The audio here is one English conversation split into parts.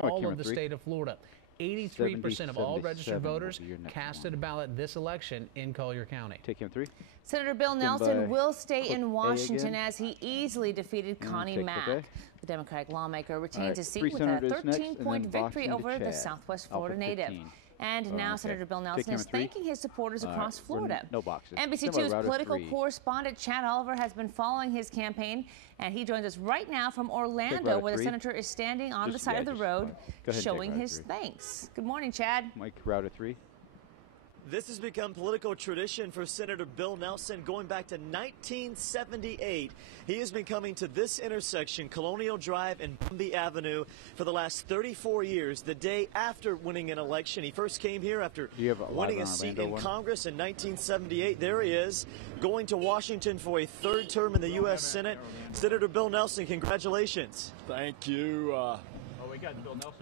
all of the state of Florida. 83% of all registered voters casted a ballot this election in Collier County. Take him 3. Senator Bill Nelson will stay in Washington as he easily defeated Connie Mack. The Democratic lawmaker retains his seat with a 13-point victory over the Southwest Florida native. And now Senator Bill Nelson is thanking his supporters across Florida. No boxes. NBC2's political correspondent Chad Oliver has been following his campaign, and he joins us right now from Orlando, where the senator is standing on the side of the road showing his thanks. Good morning, Chad. Mike, router 3. This has become political tradition for Senator Bill Nelson going back to 1978. He has been coming to this intersection, Colonial Drive and Bumby Avenue, for the last 34 years. The day after winning an election, he first came here after winning a seat in Congress in 1978. There he is, going to Washington for a third term in the U.S. Senate. Senator Bill Nelson, congratulations. Thank you.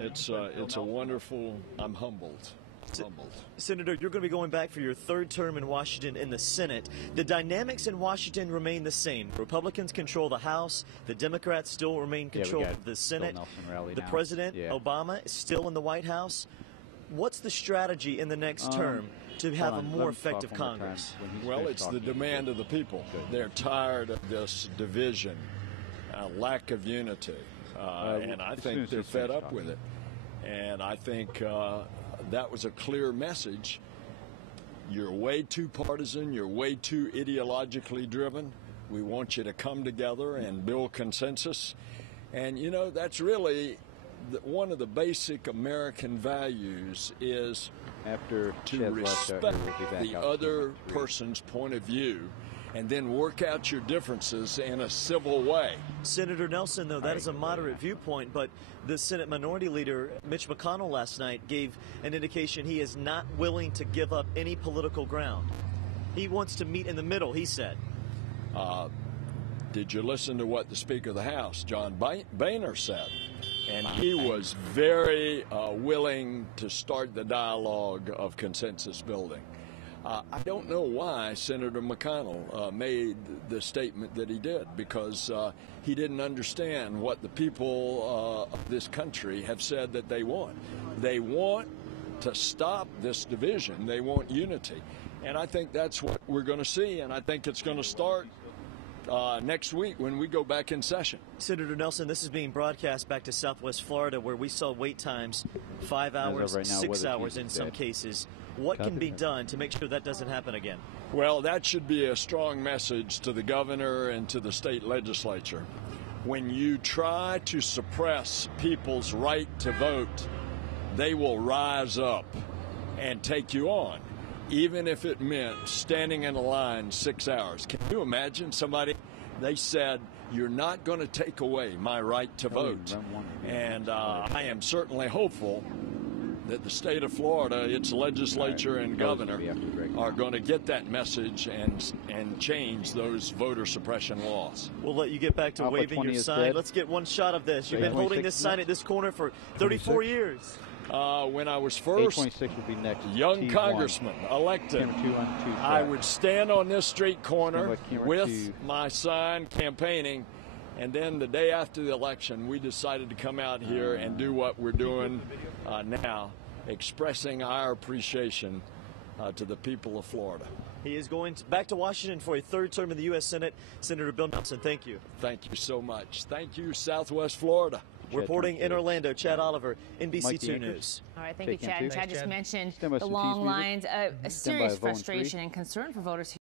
It's a wonderful. I'm humbled. Senator, you're going to be going back for your third term in Washington in the Senate. The dynamics in Washington remain the same. Republicans control the House. The Democrats still remain control of the Senate. The President, Obama, is still in the White House. What's the strategy in the next term to have a more effective Congress? Well, it's the demand of the people. They're tired of this division, lack of unity, and I think they're fed up with it. And I think that was a clear message. You're way too partisan. You're way too ideologically driven. We want you to come together and build consensus. And, you know, that's really one of the basic American values is to respect the other person's point of view and then work out your differences in a civil way. Senator Nelson, though, that is a moderate viewpoint, but the Senate Minority Leader, Mitch McConnell, last night gave an indication he is not willing to give up any political ground. He wants to meet in the middle, he said. Did you listen to what the Speaker of the House, John Boehner, said? And he was very willing to start the dialogue of consensus building. I don't know why Senator McConnell made the statement that he did, because he didn't understand what the people of this country have said that they want. They want to stop this division. They want unity. And I think that's what we're going to see, and I think it's going to start next week when we go back in session. Senator Nelson, this is being broadcast back to Southwest Florida, where we saw wait times 5 hours, 6 hours in some cases. What can be done to make sure that doesn't happen again? Well, that should be a strong message to the governor and to the state legislature. When you try to suppress people's right to vote, they will rise up and take you on, even if it meant standing in a line 6 hours. Can you imagine somebody, they said, you're not going to take away my right to vote. And I am certainly hopeful that the state of Florida, its legislature and governor, are going to get that message and change those voter suppression laws. We'll let you get back to waving your sign. Let's get one shot of this. You've been holding this sign at this corner for 34 years. When I was first young congressman elected, I would stand on this street corner with my sign campaigning, and then the day after the election, we decided to come out here and do what we're doing now, expressing our appreciation to the people of Florida. He is going back to Washington for a third term in the U.S. Senate. Senator Bill Nelson, thank you. Thank you so much. Thank you, Southwest Florida. Reporting in Orlando, Chad Oliver, NBC2 News. All right, thank you, Chad. Chad just mentioned the long lines, a serious frustration and concern for voters